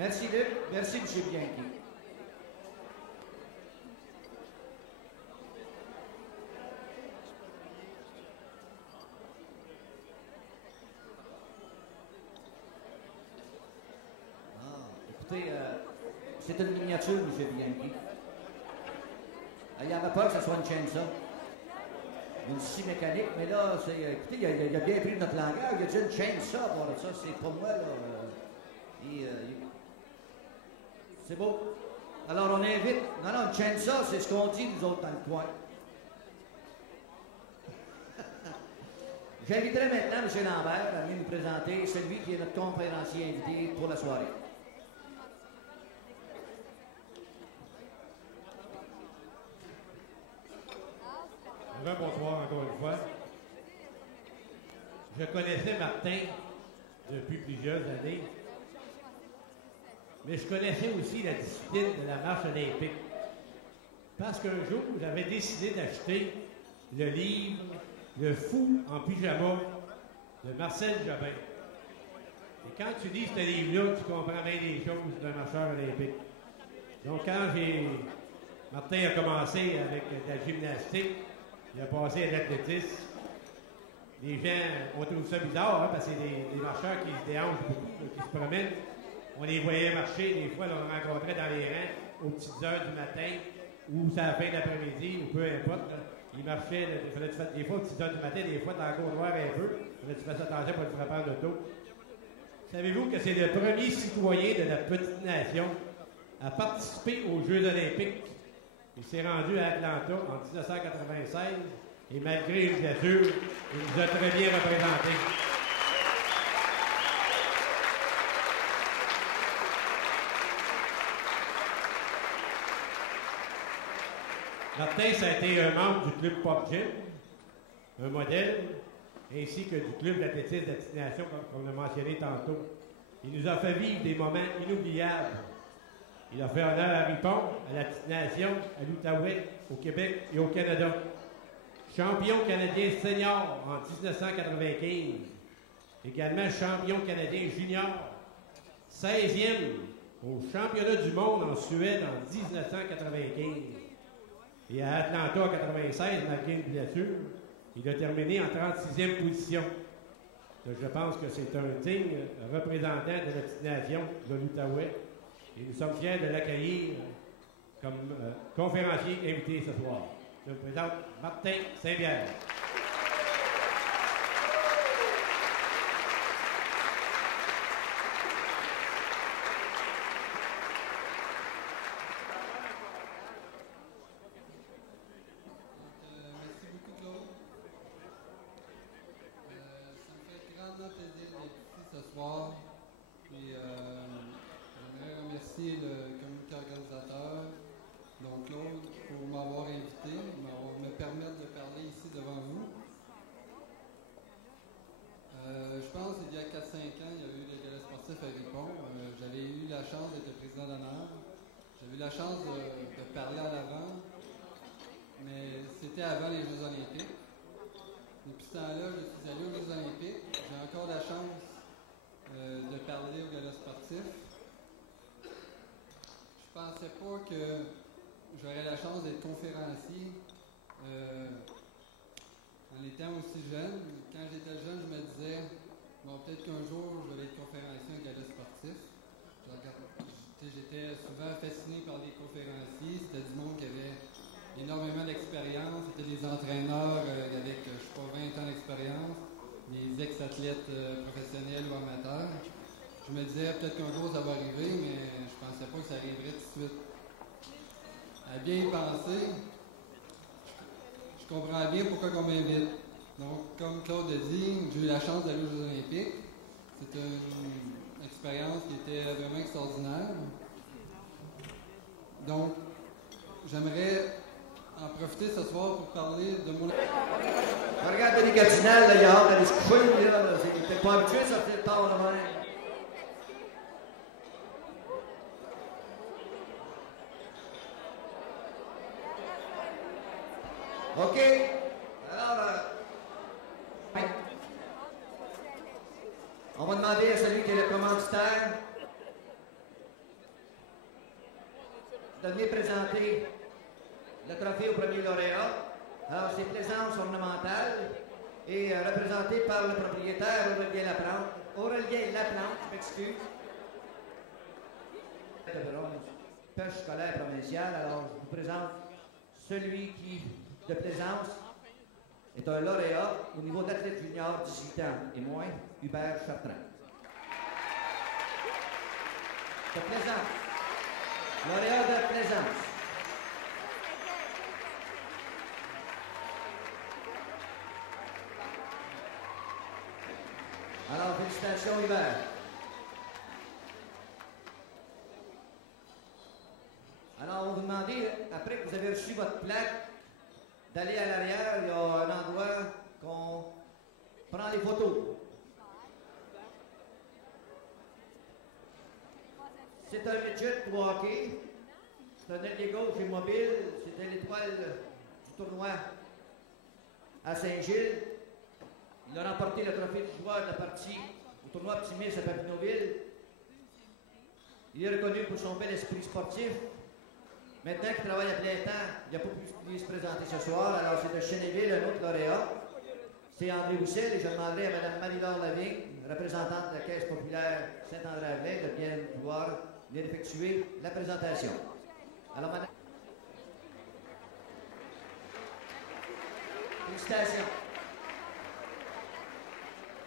Merci, Luc. Merci, M. Bianchi. Écoutez, c'est une miniature, M. Bianchi. Il n'y avait pas que ce soit une chainsaw. Une scie mécanique, mais là, écoutez, il a bien pris notre langage. Il a dit une chainsaw, bon, ça, c'est pour moi, là. C'est beau. Alors, on invite. Non, une chainsaw, c'est ce qu'on dit, nous autres, dans le coin. J'inviterai maintenant M. Lambert à venir nous présenter celui qui est notre conférencier invité pour la soirée. Bonsoir encore une fois. Je connaissais Martin depuis plusieurs années, mais je connaissais aussi la discipline de la marche olympique. Parce qu'un jour, j'avais décidé d'acheter le livre Le fou en pyjama de Marcel Jobin. Et quand tu lis ce livre-là, tu comprends bien les choses d'un marcheur olympique. Donc quand Martin a commencé avec la gymnastique, il a passé à l'athlétisme. Les gens ont trouvé ça bizarre, hein, parce que c'est des marcheurs qui se déhanchent beaucoup, qui se promènent. On les voyait marcher, des fois, on les rencontrait dans les rangs aux petites heures du matin, ou à la fin de l'après-midi, ou peu importe. Là. Ils marchaient, des fois aux petites heures du matin, des fois dans le cours noir un peu. Il fallait que tu fasses attention pour le frapper de dos. Savez-vous que c'est le premier citoyen de la petite nation à participer aux Jeux olympiques? Il s'est rendu à Atlanta en 1996 et malgré une blessure, il nous a très bien représentés. Martin, ça a été un membre du club Pop Gym, un modèle, ainsi que du club d'athlétisme de destination, comme on l'a mentionné tantôt. Il nous a fait vivre des moments inoubliables. Il a fait honneur à Ripon, à la petite nation, à l'Outaouais, au Québec et au Canada. Champion canadien senior en 1995. Également champion canadien junior. 16e au championnat du monde en Suède en 1995. Et à Atlanta en 1996, malgré une blessure, il a terminé en 36e position. Donc, je pense que c'est un digne représentant de la petite nation de l'Outaouais. Et nous sommes fiers de l'accueillir comme conférencier invité ce soir. Je vous présente Martin Saint-Pierre. Merci beaucoup, Claude. Ça me fait grandement plaisir d'être ici ce soir. Et j'aimerais remercier le comité organisateur, donc Claude, pour m'avoir invité, me permettre de parler ici devant vous. Je pense qu'il y a 4-5 ans, il y a eu le gala sportif à Ripon. J'avais eu la chance d'être le président d'honneur. J'avais eu la chance de parler à l'avant, mais c'était avant les Jeux olympiques. Depuis ce temps-là, je suis allé aux Jeux olympiques. J'ai encore la chance de parler au gala sportif. Je pensais pas que j'aurais la chance d'être conférencier en étant aussi jeune. Quand j'étais jeune, je me disais, bon, peut-être qu'un jour, je vais être conférencier au gala sportif. J'étais souvent fasciné par les conférenciers. C'était du monde qui avait énormément d'expérience. C'était des entraîneurs avec, je sais pas, 20 ans d'expérience, des ex-athlètes professionnels ou amateurs. Je me disais, peut-être qu'un jour, ça va arriver, mais je pensais pas que ça arriverait tout de suite. À bien y penser, je comprends bien pourquoi on m'invite. Donc, comme Claude a dit, j'ai eu la chance d'aller aux Jeux olympiques. C'est une expérience qui était vraiment extraordinaire. Donc, j'aimerais en profiter ce soir pour parler de mon... Regarde Denis Cardinal, là, il a hâte d'aller se coucher, là. Il n'était pas habitué, ça fait le tard de même. OK. Alors, on va demander à celui qui est le commanditaire de venir présenter le trophée au premier lauréat. Alors, c'est Plaisance ornementale et représenté par le propriétaire Aurélien Laplante. Aurélien Laplante, je m'excuse. Pêche scolaire provinciale. Alors, je vous présente celui qui, de Plaisance, est un lauréat au niveau d'athlète junior 18 ans et moins, Hubert Chartrand. De Plaisance. Lauréat de Plaisance. Alors, félicitations, Hubert. Alors, on va vous demander, après que vous avez reçu votre plaque, d'aller à l'arrière. Il y a un endroit qu'on prend les photos. C'est un midget pour hockey. C'est un ailier gauche et mobile. C'était l'étoile du tournoi à Saint-Gilles. Il a remporté le trophée du joueur de la partie au tournoi optimiste à Papineauville. Il est reconnu pour son bel esprit sportif. Maintenant qu'il travaille à plein temps, il n'a pas pu se présenter ce soir. Alors, c'est de Chénéville, un autre lauréat. C'est André Roussel et je demanderai à Mme Marie-Laure Lavigne, représentante de la Caisse populaire Saint-André-Avelin, de bien pouvoir venir effectuer la présentation. Alors, Madame. Félicitations.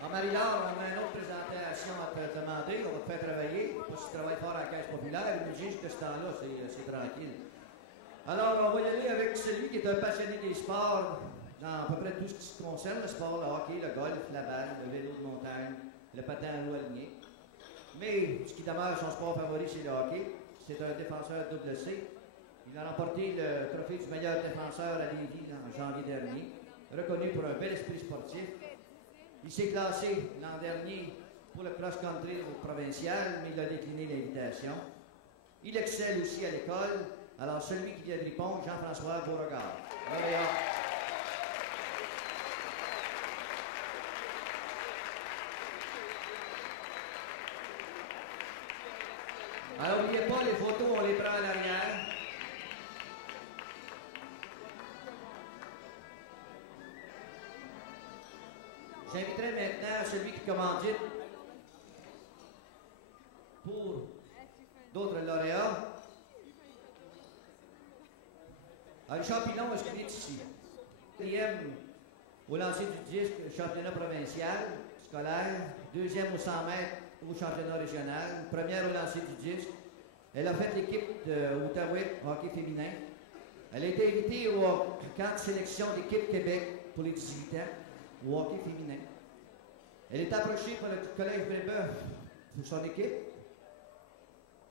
Alors, Marie-Laure, on a une autre présentation à te demander. On va te faire travailler. Parce que tu travailles fort à la Caisse populaire. Il nous dit que ce temps-là, c'est tranquille. Alors, on va y aller avec celui qui est un passionné des sports dans à peu près tout ce qui se concerne le sport, le hockey, le golf, la balle, le vélo de montagne, le patin à l'eau aligné. Mais ce qui demeure son sport favori, c'est le hockey. C'est un défenseur double C. Il a remporté le trophée du meilleur défenseur à Lévis en janvier dernier, reconnu pour un bel esprit sportif. Il s'est classé l'an dernier pour le cross-country au provincial, mais il a décliné l'invitation. Il excelle aussi à l'école. Alors, celui qui vient de répondre, Jean-François Beauregard. Alors, n'oubliez pas, les photos, on les prend à l'arrière. J'inviterai maintenant celui qui commandite pour d'autres lauréats. Richard Pilon, est-ce qu'il est ici? 4e au lancer du disque, championnat provincial, scolaire. 2e au 100 mètres au championnat régional. 1e au lancer du disque. Elle a fait l'équipe de Outaouais, hockey féminin. Elle a été invitée au camp de sélection d'équipe Québec pour les 18 ans, au hockey féminin. Elle est approchée par le Collège Brébeuf pour son équipe.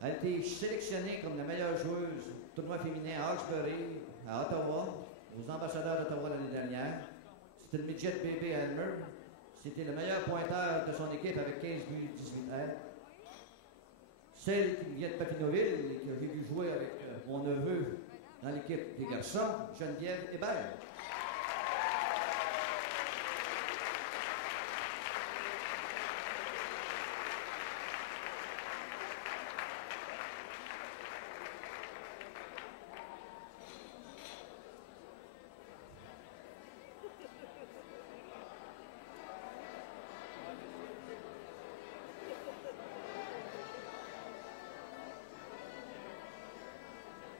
Elle a été sélectionnée comme la meilleure joueuse du tournoi féminin à Hawkesbury, à Ottawa, aux ambassadeurs d'Ottawa l'année dernière. C'était le midget bébé Elmer. C'était le meilleur pointeur de son équipe avec 15 buts et 18 aides. Celle qui vient de Papineauville et que j'ai vu jouer avec mon neveu dans l'équipe des garçons, Geneviève Hébert.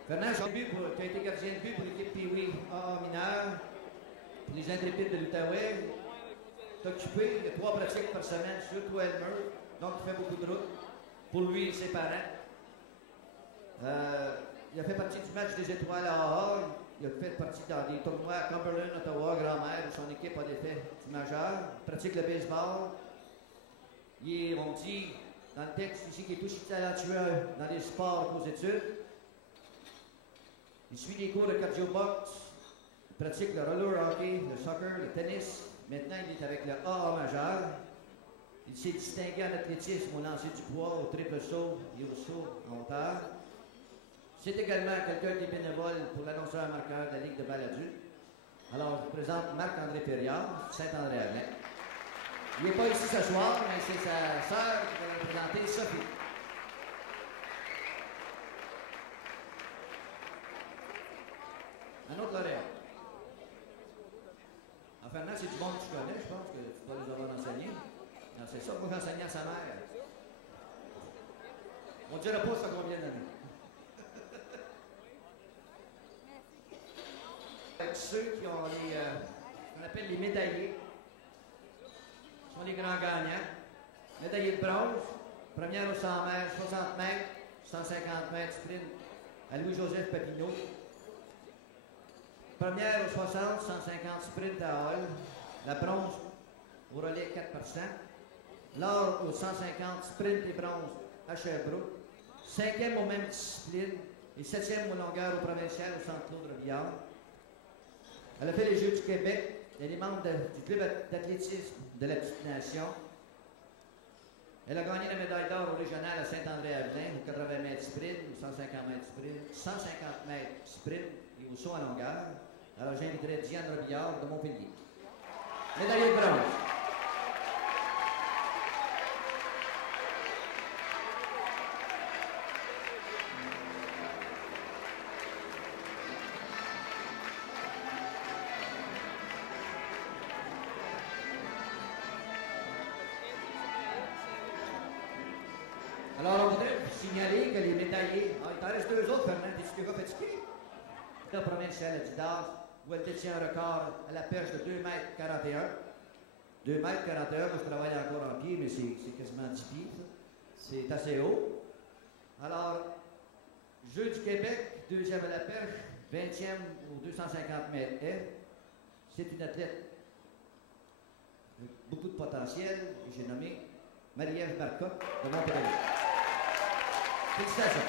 Fernand Jean-But, qui a été gardien de but pour l'équipe Pee-Wee AA mineur, pour les Intrépides de l'Outaouais, est occupé de 3 pratiques par semaine, surtout Elmer, donc il fait beaucoup de route pour lui et ses parents. Il a fait partie du match des étoiles à AA, il a fait partie dans des tournois à Cumberland, Ottawa, Grand-Mère, où son équipe a des faits du majeur. Il pratique le baseball. On dit dans le texte ici qu'il est aussi talentueux dans les sports qu'aux études. Il suit des cours de cardio-box, il pratique le roller hockey, le soccer, le tennis. Maintenant, il est avec le AA majeur. Il s'est distingué en athlétisme au lancer du poids, au triple saut et au saut en hauteur. C'est également quelqu'un des bénévoles pour l'annonceur marqueur de la Ligue de balle adulte. Alors, je vous présente Marc-André Perriard, Saint-André-Avelin. Il n'est pas ici ce soir, mais c'est sa sœur qui va le présenter, Sophie. Fernand, c'est du monde que tu connais, je pense que tu dois les avoir enseignés. Non, c'est ça, moi j'enseignais à sa mère. On ne dirait pas ça combien d'années. Ceux qui ont les, qu'on appelle les médaillés, sont les grands gagnants. Médaillé de bronze, première au 100 mètres, 60 mètres, 150 mètres sprint à Louis-Joseph Papineau. Première au 60, 150 sprint à Hall. La bronze au relais 4%. L'or au 150 sprint et bronze à Sherbrooke. Cinquième aux mêmes disciplines et septième aux longueurs au provincial au Centre Claude Robillard. Elle a fait les Jeux du Québec. Elle est membre du club d'athlétisme de la Petite Nation. Elle a gagné la médaille d'or au régional à Saint-André-Avelin, au 80 mètres sprint, au 150 mètres sprint, 150 mètres sprint et au saut à longueur. Alors j'inviterai Diane Robillard de Montpellier. Médaillée de bronze. Alors, on voudrait vous signaler que les médaillés. Ah, il t'en reste deux autres, Fernand. T'es-tu déjà fatigué? La provinciale Adidas, où elle détient un record à la perche de 2 mètres 41. 2 mètres 41, moi je travaille encore en pied, mais c'est quasiment 10 pieds, ça. C'est assez haut. Alors, Jeux du Québec, deuxième à la perche, 20e aux 250 mètres F. C'est une athlète avec beaucoup de potentiel, que j'ai nommé Marie-Ève Marcotte de Montpellier. Félicitations.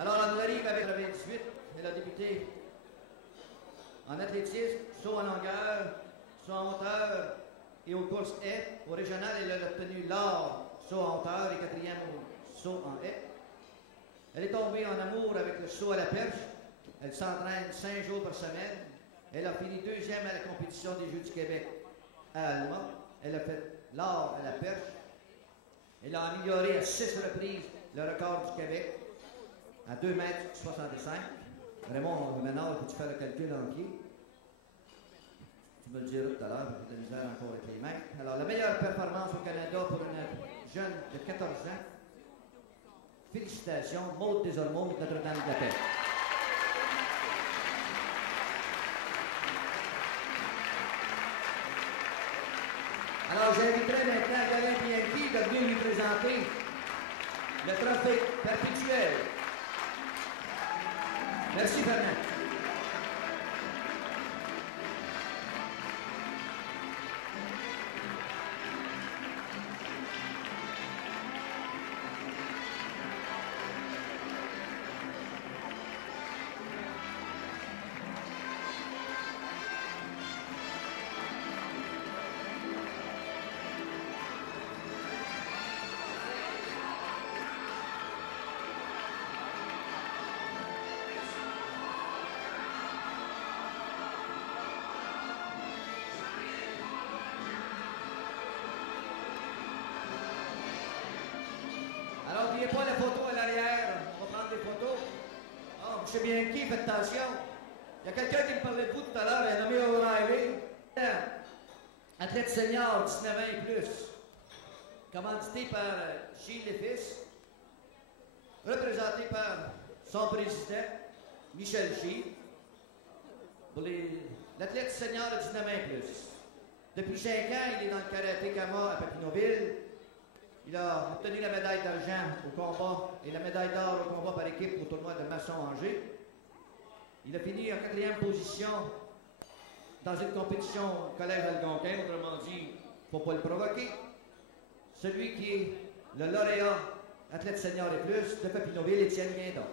Alors, on arrive avec le 28. Elle a débuté en athlétisme, saut en longueur, saut en hauteur et aux courses haies. Au régional, elle a obtenu l'or, saut en hauteur et quatrième au saut en haie. Elle est tombée en amour avec le saut à la perche. Elle s'entraîne 5 jours par semaine. Elle a fini deuxième à la compétition des Jeux du Québec à Alma. Elle a fait l'or à la perche. Elle a amélioré à 6 reprises le record du Québec à 2 mètres 65. Raymond, maintenant, peux-tu faire le calcul en pied? Tu me le diras tout à l'heure, j'ai de la misère encore avec les mètres. Alors, la meilleure performance au Canada pour une jeune de 14 ans. Félicitations, Maude Desormeaux, Notre-Dame-de-la-Paix. Alors, j'inviterai maintenant Galen Bianchi de venir lui présenter le trophée perpétuel. Merci, Fernand. Alors, n'oubliez pas la photo à l'arrière. On va prendre des photos. Oh, M. Bianchi, faites attention. Il y a quelqu'un qui me parlait de vous tout à l'heure, il a nommé O'Reilly. Athlète senior, 19 ans et plus. Commandité par Gilles Léfis. Représenté par son président, Michel Gilles. Pour l'athlète senior de 19 ans et plus. Depuis 5 ans, il est dans le karaté Kama à Papineauville. Il a obtenu la médaille d'argent au combat et la médaille d'or au combat par équipe au tournoi de Masson-Angers. Il a fini en 4e position dans une compétition au Collège Algonquin, autrement dit, il ne faut pas le provoquer. Celui qui est le lauréat athlète senior et plus de Papineauville, Étienne Guindon.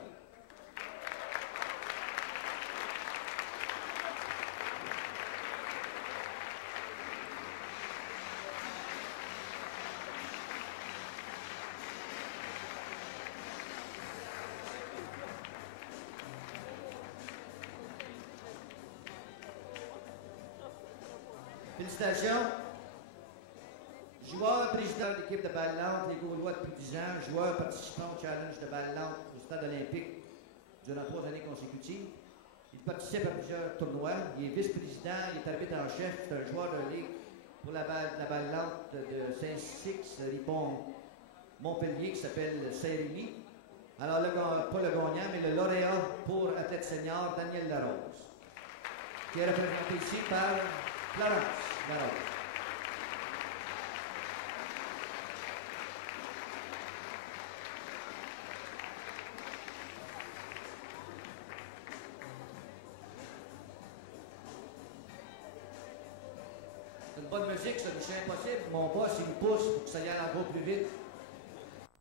Félicitations. Joueur président de l'équipe de balle lente, les Gaulois depuis 10 ans. Joueur participant au challenge de balle lente au stade olympique durant 3 années consécutives. Il participe à plusieurs tournois. Il est vice-président, il est arbitre en chef. C'est un joueur de ligue pour la balle lente de Saint-Six, Ripon, Montpellier, qui s'appelle Saint-Rémy. Alors, pas le gagnant, mais le lauréat pour athlète senior, Daniel Larose, qui est représenté ici par Florence Larose. C'est une bonne musique, ça, Mission Impossible. Mon boss, il me pousse pour que ça y aille encore plus vite.